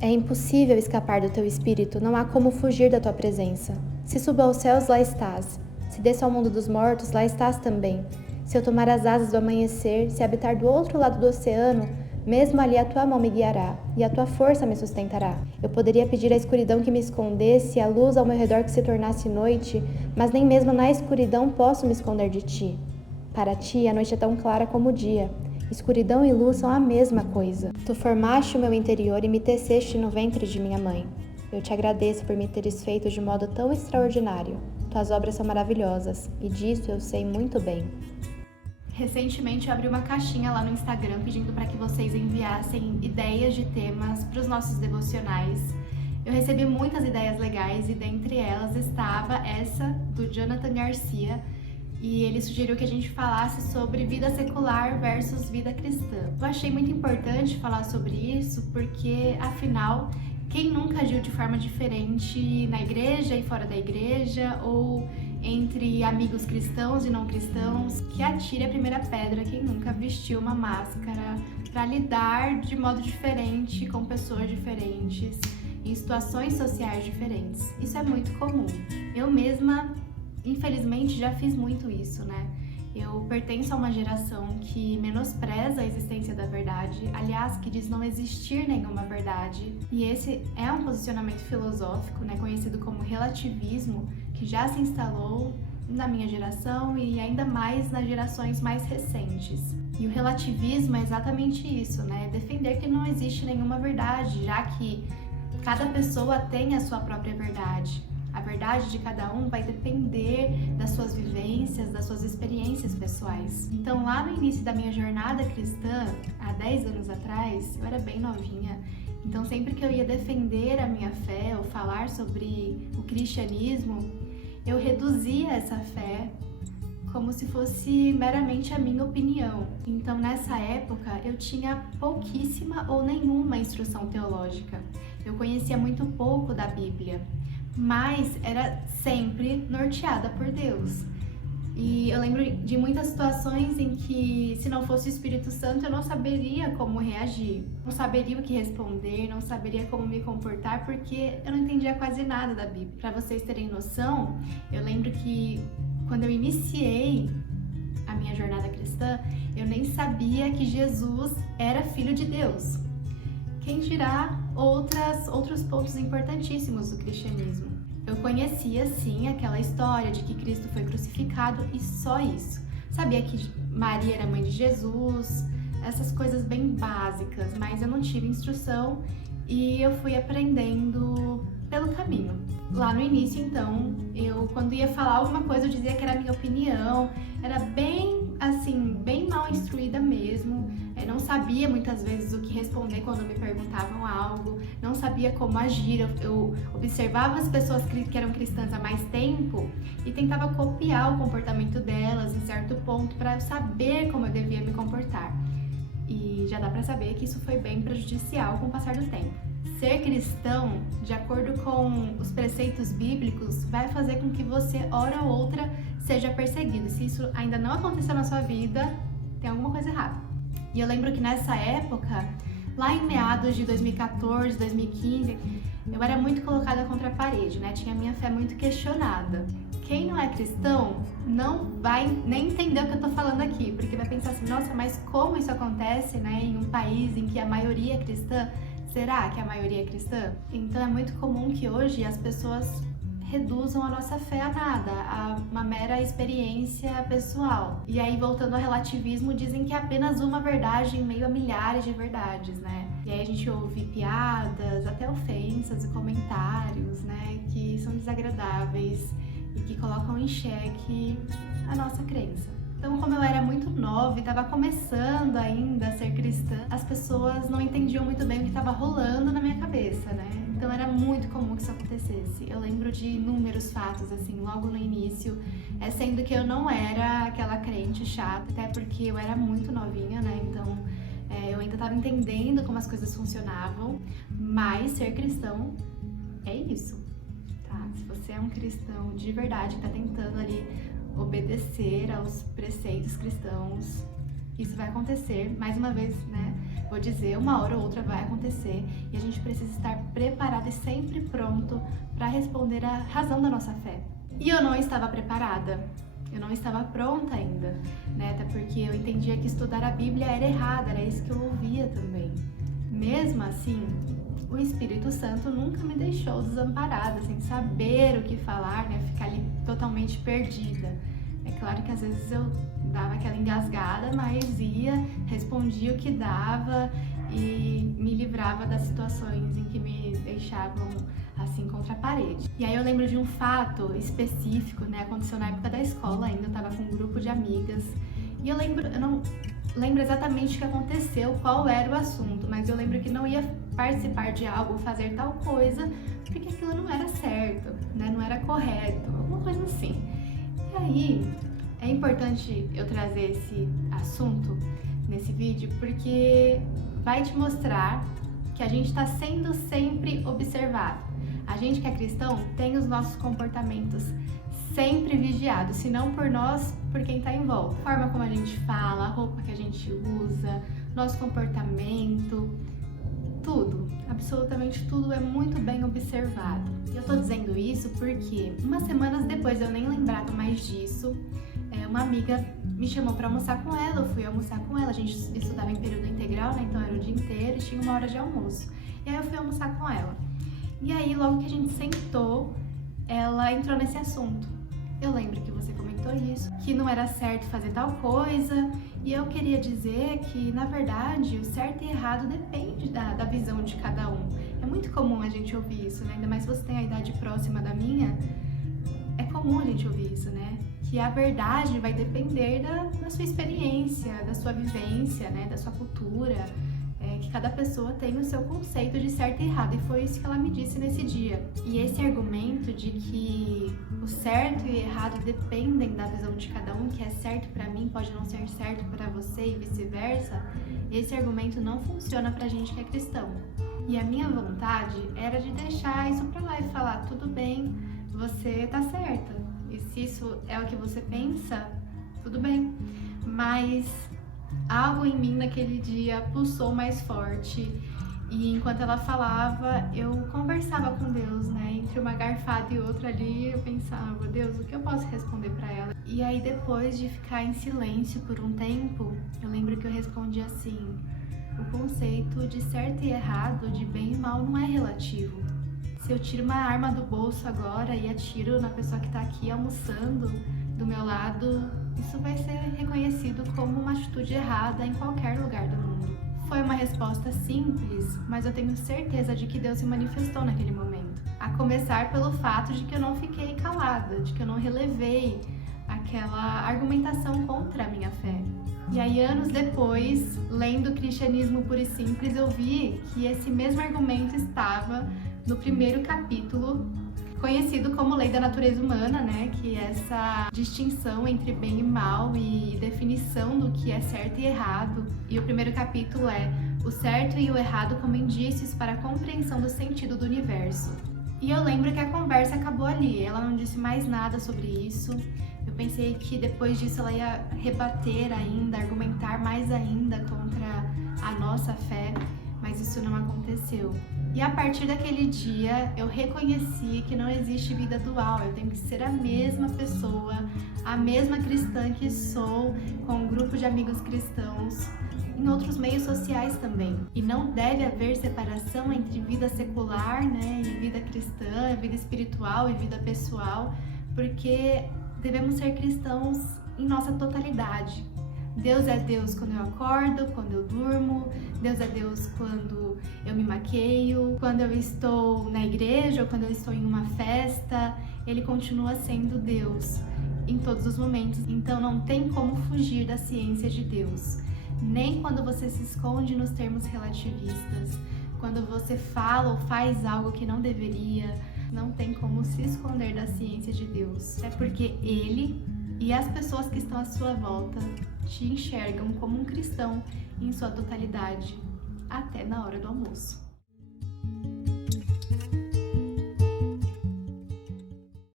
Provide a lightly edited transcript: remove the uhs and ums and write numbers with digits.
É impossível escapar do teu espírito, não há como fugir da tua presença. Se subo aos céus, lá estás. Se desço ao mundo dos mortos, lá estás também. Se eu tomar as asas do amanhecer, se habitar do outro lado do oceano, mesmo ali a tua mão me guiará, e a tua força me sustentará. Eu poderia pedir à escuridão que me escondesse, a luz ao meu redor que se tornasse noite, mas nem mesmo na escuridão posso me esconder de ti. Para ti, a noite é tão clara como o dia. Escuridão e luz são a mesma coisa. Tu formaste o meu interior e me teceste no ventre de minha mãe. Eu te agradeço por me teres feito de modo tão extraordinário. Tuas obras são maravilhosas, e disso eu sei muito bem. Recentemente eu abri uma caixinha lá no Instagram pedindo para que vocês enviassem ideias de temas para os nossos devocionais. Eu recebi muitas ideias legais e dentre elas estava essa do Jonathan Garcia, e ele sugeriu que a gente falasse sobre vida secular versus vida cristã. Eu achei muito importante falar sobre isso porque, afinal, quem nunca agiu de forma diferente na igreja e fora da igreja, ou entre amigos cristãos e não cristãos? Que atire a primeira pedra quem nunca vestiu uma máscara para lidar de modo diferente com pessoas diferentes, em situações sociais diferentes. Isso é muito comum. Eu mesma, infelizmente, já fiz muito isso, né? Eu pertenço a uma geração que menospreza a existência da verdade, aliás, que diz não existir nenhuma verdade. E esse é um posicionamento filosófico, né, conhecido como relativismo, que já se instalou na minha geração e ainda mais nas gerações mais recentes. E o relativismo é exatamente isso, né? Defender que não existe nenhuma verdade, já que cada pessoa tem a sua própria verdade. A verdade de cada um vai depender das suas vivências, das suas experiências pessoais. Então, lá no início da minha jornada cristã, há 10 anos atrás, eu era bem novinha. Então, sempre que eu ia defender a minha fé ou falar sobre o cristianismo, eu reduzia essa fé como se fosse meramente a minha opinião. Então, nessa época, eu tinha pouquíssima ou nenhuma instrução teológica. Eu conhecia muito pouco da Bíblia, mas era sempre norteada por Deus. E eu lembro de muitas situações em que, se não fosse o Espírito Santo, eu não saberia como reagir, não saberia o que responder, não saberia como me comportar, porque eu não entendia quase nada da Bíblia. Para vocês terem noção, eu lembro que quando eu iniciei a minha jornada cristã, eu nem sabia que Jesus era Filho de Deus. Quem dirá outros pontos importantíssimos do cristianismo. Eu conhecia, sim, aquela história de que Cristo foi crucificado e só isso. Sabia que Maria era mãe de Jesus, essas coisas bem básicas, mas eu não tive instrução e eu fui aprendendo pelo caminho. Lá no início, então, quando ia falar alguma coisa, eu dizia que era a minha opinião, era bem mal instruída mesmo, não sabia muitas vezes o que responder quando me perguntavam algo, não sabia como agir, eu observava as pessoas que eram cristãs há mais tempo e tentava copiar o comportamento delas em certo ponto para saber como eu devia me comportar. E já dá para saber que isso foi bem prejudicial com o passar do tempo. Ser cristão, de acordo com os preceitos bíblicos, vai fazer com que você, hora ou outra, seja perseguido. Se isso ainda não aconteceu na sua vida, tem alguma coisa errada. E eu lembro que nessa época, lá em meados de 2014, 2015, eu era muito colocada contra a parede, né? Tinha a minha fé muito questionada. Quem não é cristão não vai nem entender o que eu tô falando aqui, porque vai pensar assim, nossa, mas como isso acontece, né, em um país em que a maioria é cristã? Será que a maioria é cristã? Então é muito comum que hoje as pessoas reduzam a nossa fé a nada, a uma mera experiência pessoal. E aí, voltando ao relativismo, dizem que é apenas uma verdade em meio a milhares de verdades, né? E aí a gente ouve piadas, até ofensas e comentários, né, que são desagradáveis e que colocam em xeque a nossa crença. Então, como eu era muito nova e estava começando ainda a ser cristã, as pessoas não entendiam muito bem o que estava rolando na minha cabeça, né? Então era muito comum que isso acontecesse. Eu lembro de inúmeros fatos, assim, logo no início, sendo que eu não era aquela crente chata, até porque eu era muito novinha, né? Então eu ainda estava entendendo como as coisas funcionavam, mas ser cristão é isso, tá? Se você é um cristão de verdade, que está tentando ali obedecer aos preceitos cristãos, isso vai acontecer, mais uma vez, né, Vou dizer, uma hora ou outra vai acontecer e a gente precisa estar preparado e sempre pronto para responder à razão da nossa fé. E eu não estava preparada, eu não estava pronta ainda, né? Até porque eu entendia que estudar a Bíblia era errado, era isso que eu ouvia também. Mesmo assim, o Espírito Santo nunca me deixou desamparada, sem saber o que falar, né? Ficar ali totalmente perdida. É claro que às vezes eu dava aquela engasgada, mas ia, respondia o que dava e me livrava das situações em que me deixavam assim contra a parede. E aí eu lembro de um fato específico, né? Aconteceu na época da escola ainda, eu tava com um grupo de amigas e eu não lembro exatamente o que aconteceu, qual era o assunto, mas eu lembro que não ia participar de algo, fazer tal coisa, porque aquilo não era certo, né? Não era correto, alguma coisa assim. E aí, é importante eu trazer esse assunto nesse vídeo porque vai te mostrar que a gente está sendo sempre observado. A gente que é cristão tem os nossos comportamentos sempre vigiados, se não por nós, por quem está em volta. A forma como a gente fala, a roupa que a gente usa, nosso comportamento, tudo, absolutamente tudo é muito bem observado. E eu tô dizendo isso porque umas semanas depois, eu nem lembrava mais disso, uma amiga me chamou para almoçar com ela, eu fui almoçar com ela, a gente estudava em período integral, né, então era o dia inteiro e tinha uma hora de almoço. E aí eu fui almoçar com ela. E aí logo que a gente sentou, ela entrou nesse assunto. Eu lembro que você comentou isso, que não era certo fazer tal coisa, e eu queria dizer que, na verdade, o certo e errado depende da visão de cada um. É muito comum a gente ouvir isso, né? Ainda mais se você tem a idade próxima da minha, é comum a gente ouvir isso, né? Que a verdade vai depender da sua experiência, da sua vivência, né? Da sua cultura, que cada pessoa tem o seu conceito de certo e errado, e foi isso que ela me disse nesse dia. E esse argumento de que o certo e o errado dependem da visão de cada um, que é certo pra mim pode não ser certo pra você e vice-versa, esse argumento não funciona pra gente que é cristão. E a minha vontade era de deixar isso pra lá e falar, tudo bem, você tá certa, e se isso é o que você pensa, tudo bem, mas algo em mim naquele dia pulsou mais forte e enquanto ela falava, eu conversava com Deus, né? Entre uma garfada e outra ali, eu pensava, Deus, o que eu posso responder pra ela? E aí depois de ficar em silêncio por um tempo, eu lembro que eu respondi assim, o conceito de certo e errado, de bem e mal, não é relativo. Se eu tiro uma arma do bolso agora e atiro na pessoa que tá aqui almoçando do meu lado, isso vai ser reconhecido como uma atitude errada em qualquer lugar do mundo. Foi uma resposta simples, mas eu tenho certeza de que Deus se manifestou naquele momento. A começar pelo fato de que eu não fiquei calada, de que eu não relevei aquela argumentação contra a minha fé. E aí, anos depois, lendo Cristianismo Puro e Simples, eu vi que esse mesmo argumento estava no primeiro capítulo, conhecido como Lei da Natureza Humana, né? Que é essa distinção entre bem e mal e definição do que é certo e errado. E o primeiro capítulo é o certo e o errado como indícios para a compreensão do sentido do universo. E eu lembro que a conversa acabou ali, ela não disse mais nada sobre isso. Eu pensei que depois disso ela ia rebater ainda, argumentar mais ainda contra a nossa fé, mas isso não aconteceu. E a partir daquele dia, eu reconheci que não existe vida dual, eu tenho que ser a mesma pessoa, a mesma cristã que sou, com um grupo de amigos cristãos, em outros meios sociais também. E não deve haver separação entre vida secular, né, e vida cristã, vida espiritual e vida pessoal, porque devemos ser cristãos em nossa totalidade. Deus é Deus quando eu acordo, quando eu durmo, Deus é Deus quando eu me maqueio, quando eu estou na igreja ou quando eu estou em uma festa, Ele continua sendo Deus em todos os momentos. Então não tem como fugir da ciência de Deus, nem quando você se esconde nos termos relativistas, quando você fala ou faz algo que não deveria, não tem como se esconder da ciência de Deus. É porque Ele e as pessoas que estão à sua volta te enxergam como um cristão em sua totalidade, até na hora do almoço.